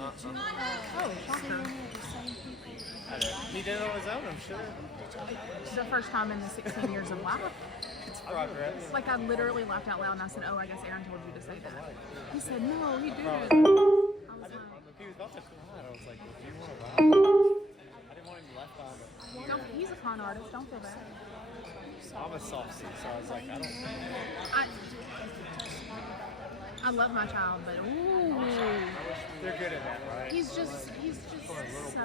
Oh, shocker. He did it on his own, I'm sure. It's the first time in the 16 years of life. It's progress. Like, I literally laughed out loud and I said, oh, I guess Aaron told you to say that. He said, no, he didn't. I was He was about to fly. I was like, do you want to ride? I didn't want him left on it. don't, he's a con artist. Don't feel bad. I'm a soft C, so I was like, I don't I love my child, but ooh. They're good at that, right? He's just so,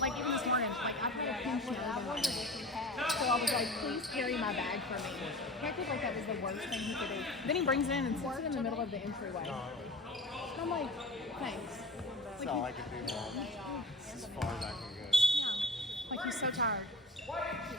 like, even this morning, like, I've had a pinch nose. So I was like, please carry my bag for me. He acted like that was the worst thing he could do. Then he brings it in and sits it in the middle of the entryway. And I'm like, thanks. That's all I could do, Mom. It's as far as I can go. Yeah. Like, he's so tired. All right.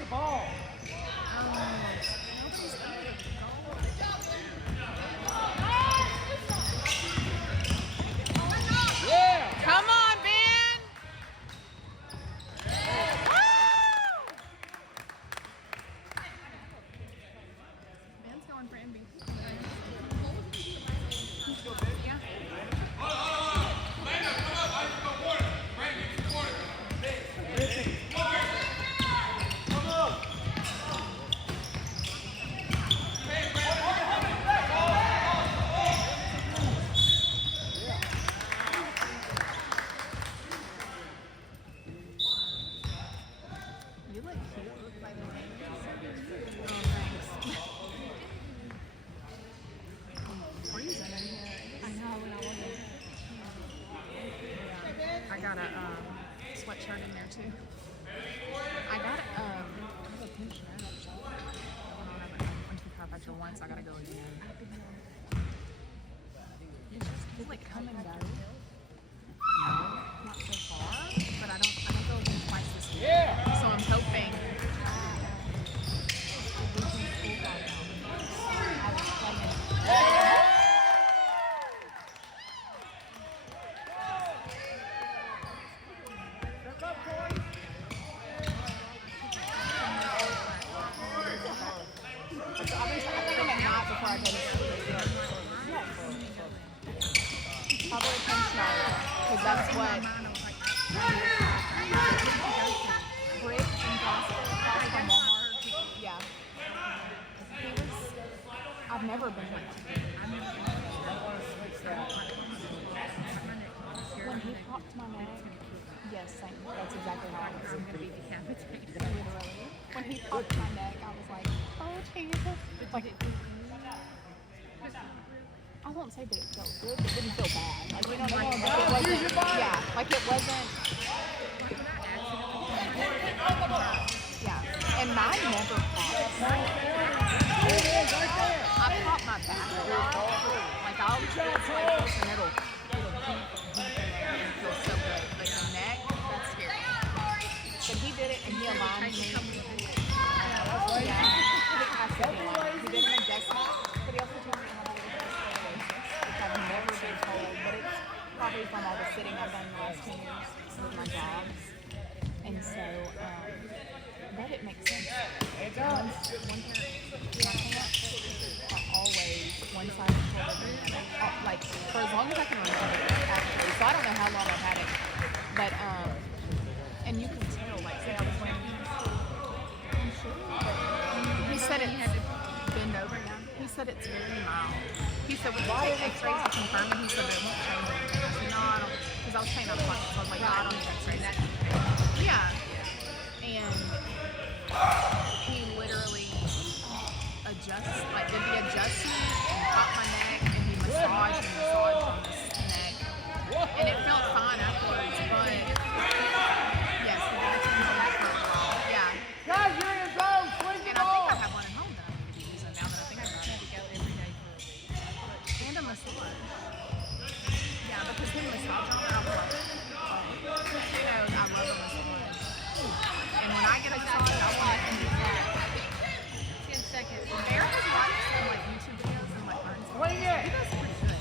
the ball. Nobody's under the goal. Yeah. Come on, Ben! Ben's going for MVP. Yeah. You look cute, by the way. Oh, thanks. I'm freezing in here. I know, and I wasn't. I got a sweatshirt in there too. I got a pink shirt. I went to the chiropractor once. I gotta go again. It's just it's like come and go. Not so far, but I don't go again twice this week. Yeah. So I'm hoping. Step up, boys. I think I'm at night before I go to sleep. Probably Prince Charlotte, because that's what Brick and Gospel across from Walmart. Yeah. He was. I've never been like when he popped my neck. Yes, same. That's exactly how I was. I'm gonna be decapitated. Literally. When he popped my neck, I was like, oh Jesus. Like, I won't say that it felt good, but it didn't feel bad. Like, you know what I mean? Like, it wasn't, yeah, like it wasn't, yeah. And mine never popped. I popped my back a lot. Like, I'll just like this and it'll feel so good. But the neck, that's scary. But he did it and he aligned me. Yeah. He did an adjustment, but he also told me how to do it, which I've never been told, but it's probably from all the sitting I've done the last 2 years with my jobs. And so, but it makes sense. One parent are always one side shorter than the other. Like, for as long as I can remember, actually. So I don't know how long I've had it. But, and you can tell, like, say I was wearing he said it had to bend over. He said it's very mild. He said we can take x-rays to confirm it. He said it won't change anything. I said, no, I don't, because I was paying out of pocket. So I was like, no, I don't need x-rays. Yeah. And he literally adjusts, like did the adjustment and popped my neck and he massaged on this neck. And it felt fine afterwards, but yes, the attitude on that for a while. Yeah. Guys, you're in zone. Swing the And I think ball. I have one at home that I need to be using now that I think I just need to go every day for and a massage. Yeah, because him massage on it, I was like, you know, I love a massage. And when I get a massage, I want it to be that. 10 seconds. Eric has watched some like YouTube videos and like learned some. Swing it. He does pretty good.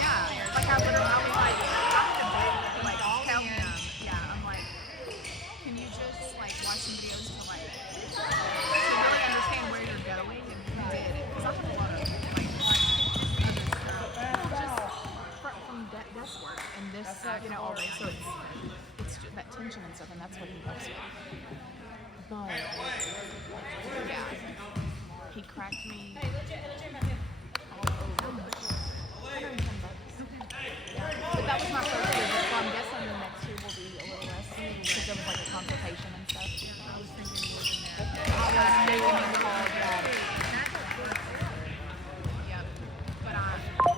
Yeah, like I literally, I was like, I had to beg, like tell him. Yeah, I'm like, can you just like watch some videos to like to really understand where you're going? And he did it because I have a lot of like other stuff. Well, just from desk work and this, you know, all day. So it's just that tension and stuff, and that's what he helps with. But yeah, he cracked me all over. $110. But that was my first visit, so I'm guessing the next two will be a little less because there was like a consultation and stuff. I was thinking more than that. I was new and called that. Yep. But it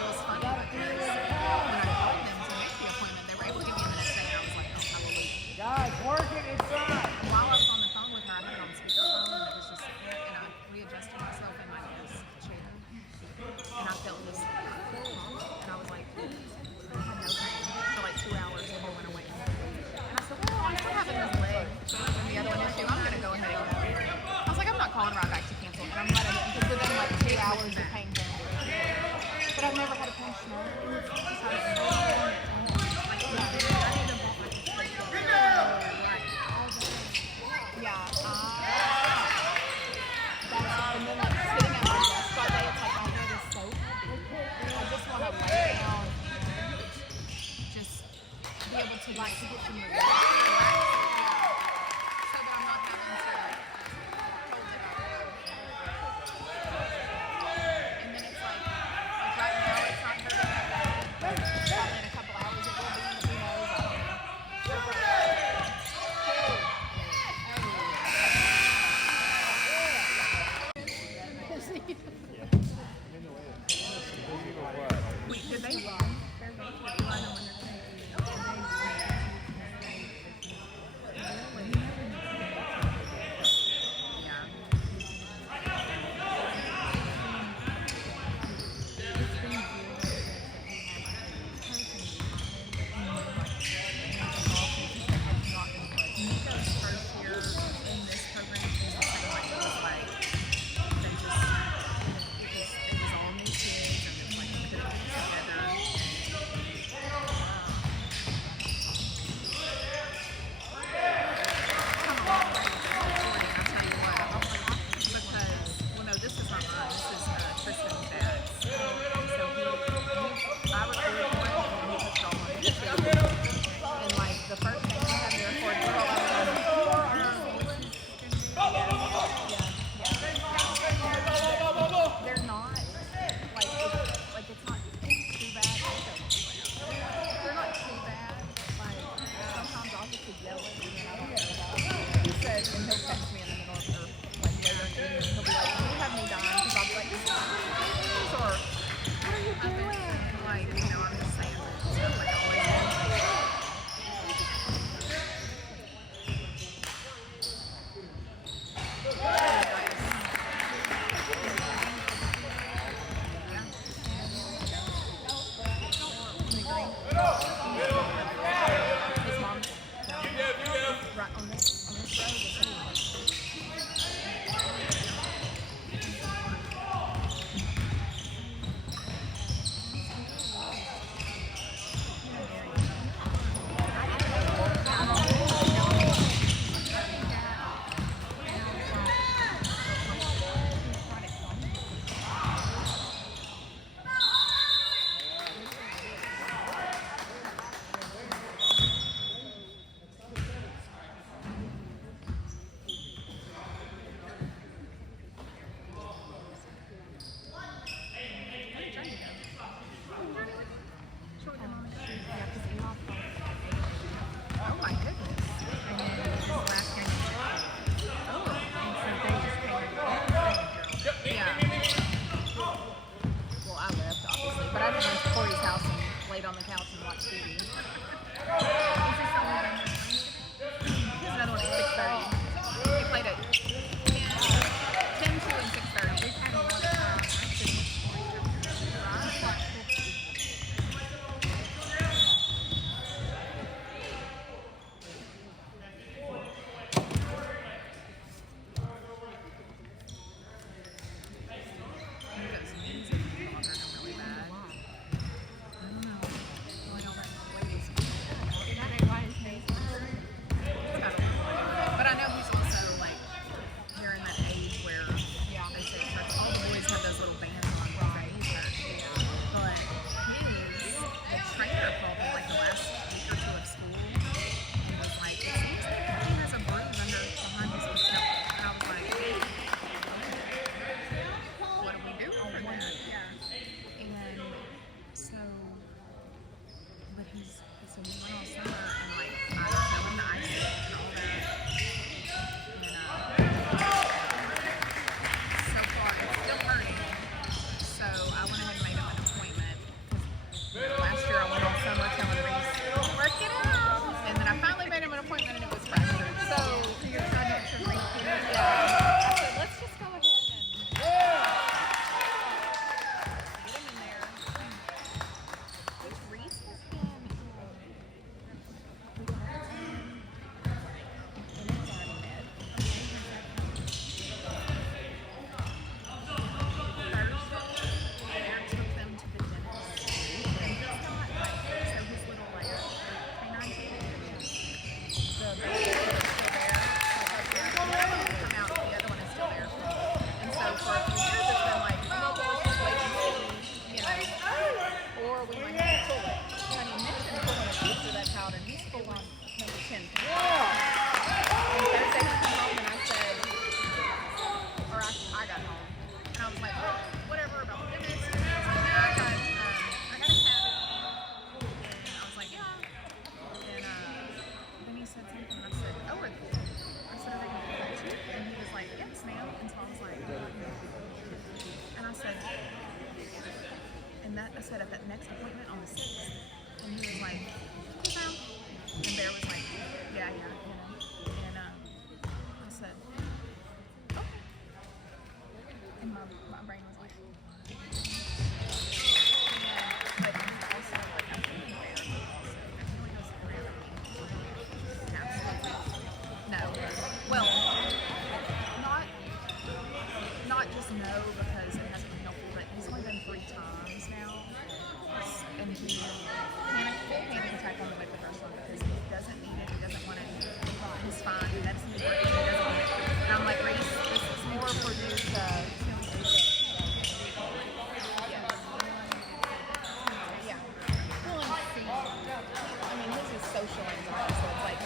was funny because when I called them to make the appointment, they were able to give me the next day, and I was like, oh, hallelujah. Guys, work it inside. While I was on the phone with her, I had it on speakerphone, and it was just, and I readjusted myself in my desk chair, and I felt this, and I was like, I had no pain for like 2 hours, and it went away. like to get you moved. So that I'm not having to hold it all. And then it's like right now it's not hurting that bad. Probably in a couple hours it will be. Who knows? I don't know. Wait, did they run? They're going to run on their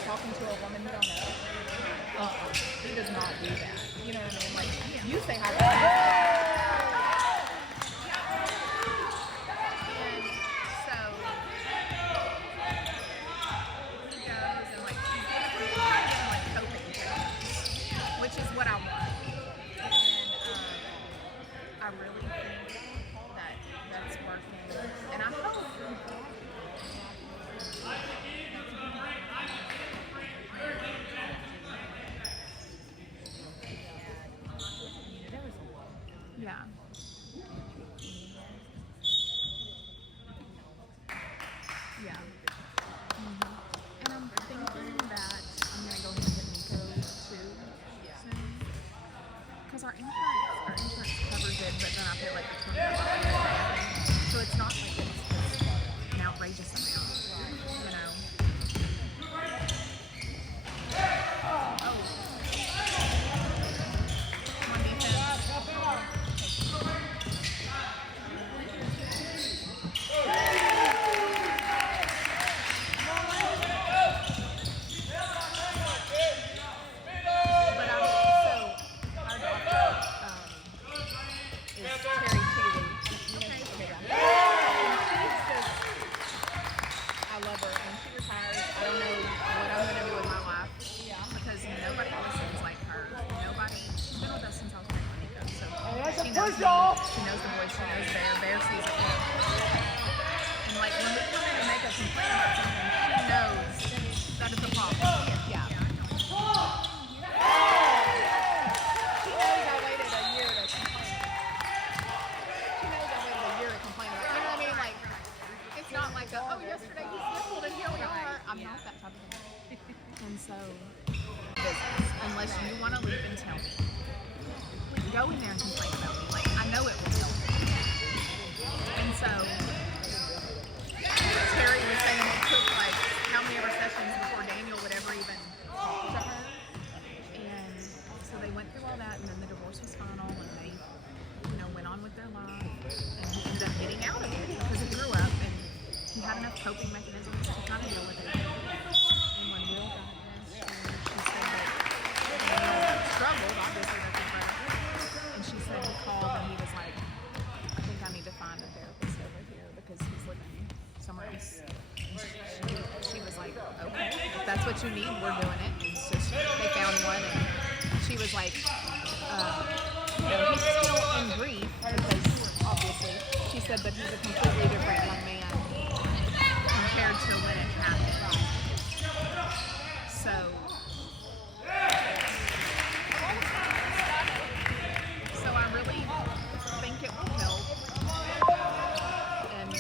talking to a woman you don't know. He does not do that. You know what I mean? Like, you say hi to him. And so he goes and like he's trying to get him like coping techniques, which is what I want. And I really think that that's working. And I hope. Yeah. Yeah. And I'm thinking that I'm gonna go ahead and get Nico too soon. Because our insurance covers it, but then I pay like the $25. So it's not like it's an outrageous amount. You know. Oh. Come on, defense. But so our doctor is Terry Keeley. I love her, and she retires. I don't know what I'm gonna do with my life. Because nobody listens like her. Nobody. She's been with us since I was pregnant with Nico, so she knows me. She knows the voice. She knows Bear. Bear sees it. And like when we come in and make a complaint about something, she knows that it's a problem. Yeah. She knows I waited a year to complain. She knows I waited a year to complain about. You know what I mean? Like, it's not like oh, yesterday he sniffled and here we are. I'm not that type of thing. And so, business, unless you want to leave and tell me, go in there and complain about me. Like, I know it will help. And so, Terry was saying it took like how many ever sessions before Daniel would ever even talk to her. And so they went through all that, and then the divorce was final, and they, went on with their life. And he ended up getting out of it because he grew up and he had enough coping mechanisms to kind of deal with it. And when Will got this, she said that struggled, obviously, that's incredible. And she said he called and he was like, I think I need to find a therapist over here because he's living somewhere else. And she was like, okay, if that's what you need, we're doing it. And so they found one, and she was like, he's still in grief because obviously, she said, but he's a completely different young man compared to when it happened. So, I really think it will help. And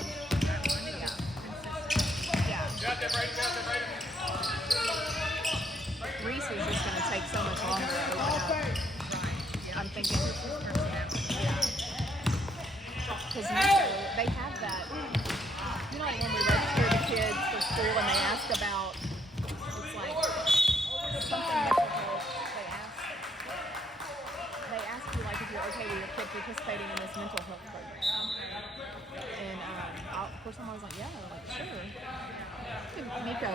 Reese is just going to take so much longer to open up. I'm thinking, because they have that, like when we register the kids for school and they ask about, it's like something difficult, they ask you like if you're okay with your kid participating in this mental health program. And of course I'm always like, yeah, like sure. And Nico,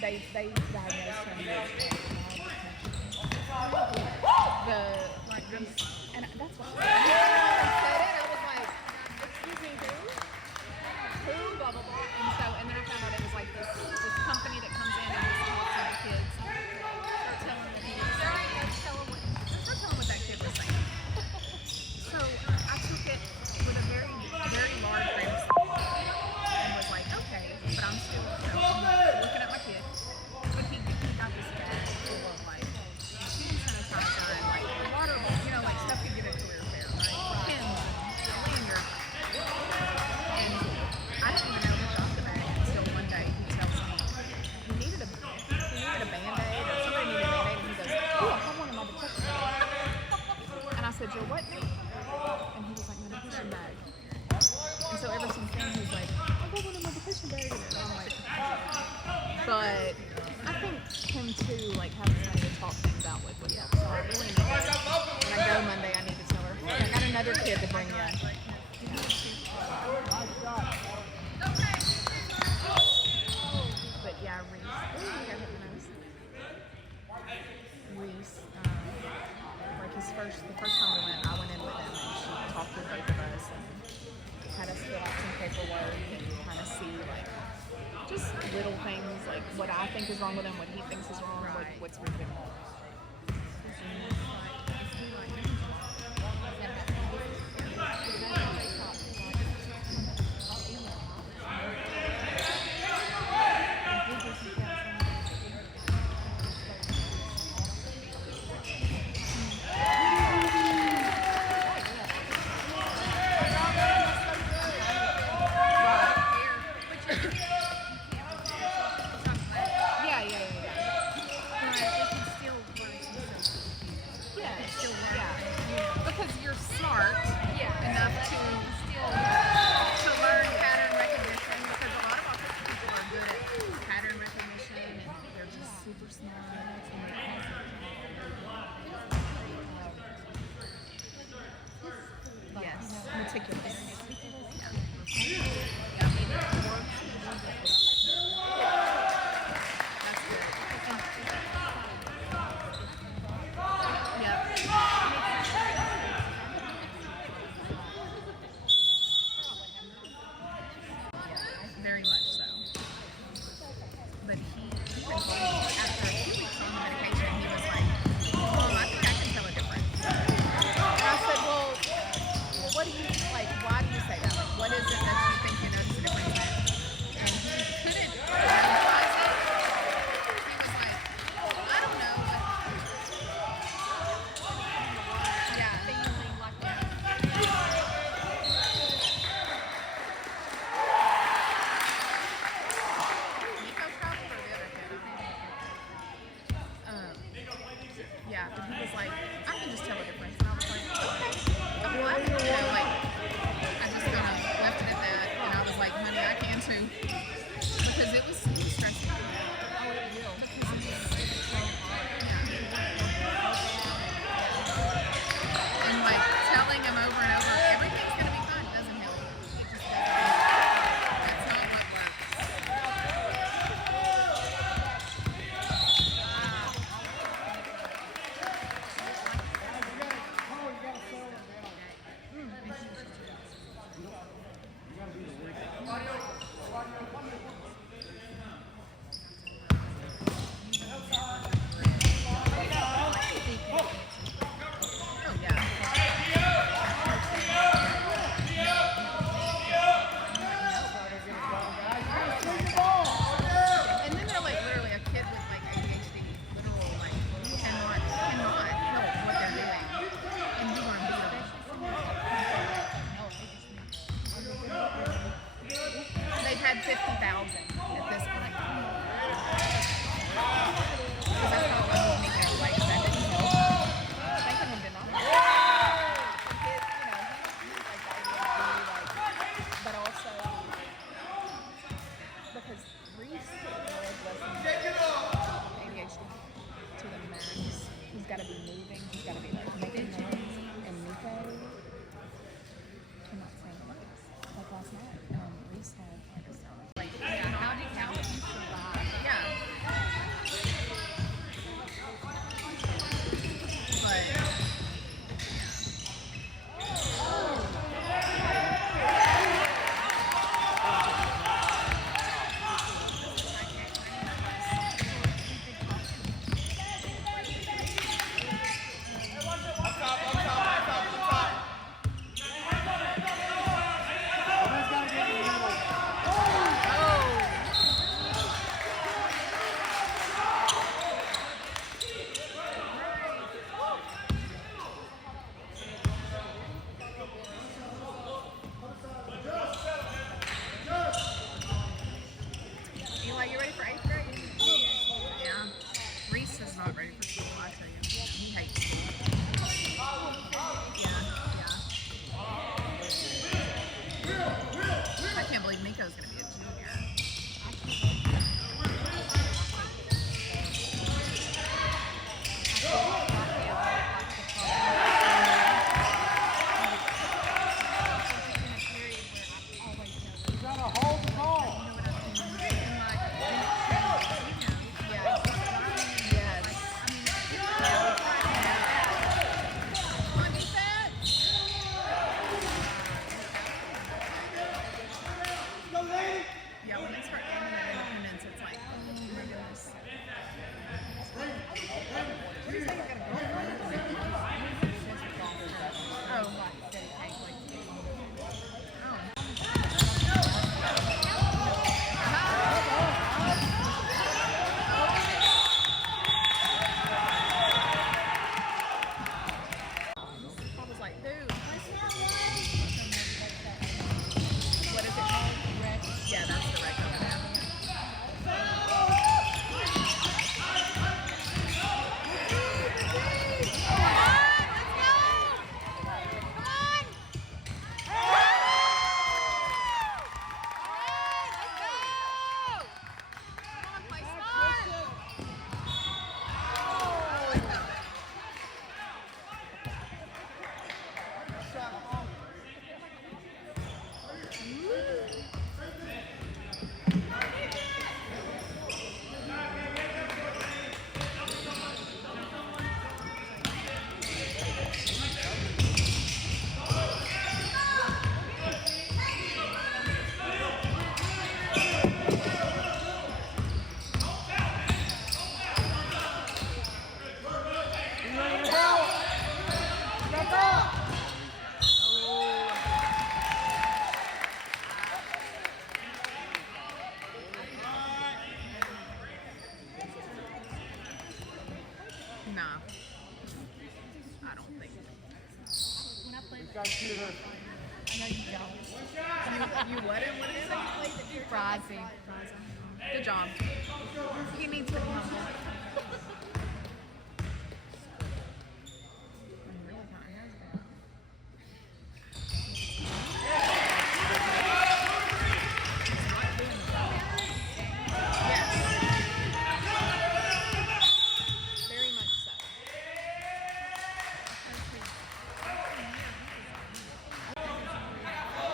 they diagnosed him with and that's what I said it. I was like, excuse me, who? Blah blah blah. And then I found out it was like this company that comes in and just talks to the kids. Start telling them what that kid was saying. So I took it with a very, very large grain of salt and was like, okay, but I'm still looking at my kid. But he got this bag full of like sanitizer and like water, like stuff to get a career fair, right? Pins and lanyards. And I didn't even know he dropped the bag until one day he tells me he needed a Band-Aid or somebody needed a Band-Aid, and he goes, oh, I have one in my depression bag. And I said, your what? And he was like, my depression bag. And so ever since then he's like, I got one in my depression bag. And I'm like, but I think him too, like having somebody to talk things out with. So I really need to, when I go Monday, I need to tell her, hey, I got another kid to bring you. But yeah, I Reese. Ooh, got hit in the nose. Reese, like the first time we went, I went in with him and she talked with both of us and had us fill out some paperwork and kind of see like just little things like what I think is wrong with him, what he thinks is wrong, what's really been wrong. Because you're smart enough to learn pattern recognition. Because a lot of autistic people are good at pattern recognition and they're just super smart. Yes, meticulous. That's good. Yep. Very much so. But he after a few weeks on the medication, he was like, "Mom, I think I can tell a difference." And I said, "Well, what do you like? Why do you say that? Like, what is it that you think you notice a difference in?" And he couldn't verbalize it. He was like, "I don't know." Yeah, feeling like that. Nico traveled or the other kid? Yeah, but he was like, I can just tell a difference. And I was like, okay. I'm glad that, you know, like, I just kind of left it at that. And I was like, honey, I can too. Because it was stressful. Oh, it will. Because it's so hard. Yeah. And like telling him over and over, everything's going to be fine doesn't help. It just doesn't. That's not what works. Oh, yeah. And then they're like literally a kid with like ADHD, literal like cannot help what they're doing, and you want to beat them. They've had 50,000 at this point. Because that's not what Nico like that didn't help. Thanking him did not help. The kid, you know, he's like ADHD, like, but also because Reese read lessons ADHD to the max. He's got to be moving. He's got to be like making noise. And Nico cannot say noise. Like last night, Reese had like a sound. Like, how did you survive? Yeah. But. Eli, you ready for 8th grade? Yeah. Reese is not ready for school, I tell you. He hates school. Yeah. I can't believe Nico's going to be a junior. No, you don't. You what? And what did you say? Frizzy. Good job. He needs to be humble. Very much so.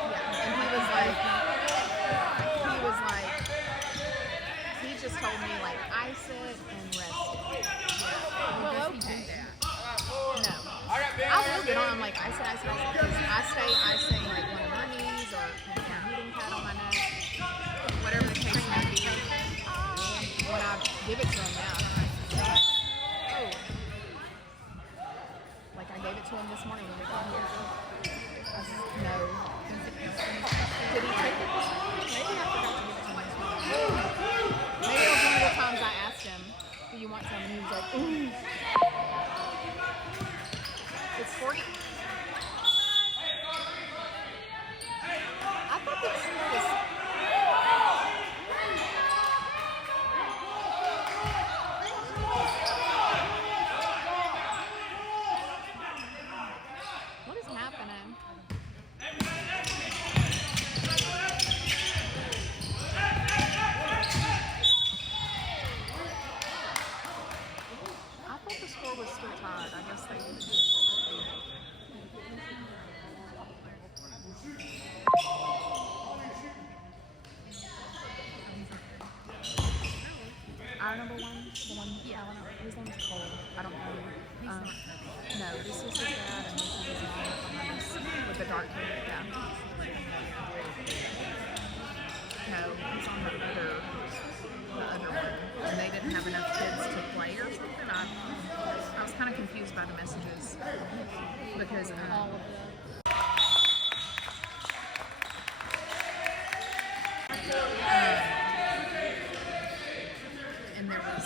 Yeah, and he just told me like ice it and rest it. Well, Does he do okay. that? No. I will get on like ice it because I stay icing like one of my knees or a heating pad on my neck, whatever the case may be. When I give it to him now. Oh. Like I gave it to him this morning when we got here. No. Did he take it this morning? Maybe I forgot to give it to him this morning. Maybe it was one of the times I asked him, do you want some? And he was like, ooh. It's 40. I thought the score was. What is happening? I thought the score was still tied. I guess they. Our number one, the one, yeah, his name is Cole. I don't know. No, this is his dad, and this is his mom behind us with the dark hair. Yeah. No, he's on the other one, and they didn't have enough kids to play or something. I was kind of confused by the messages because All of the. and there was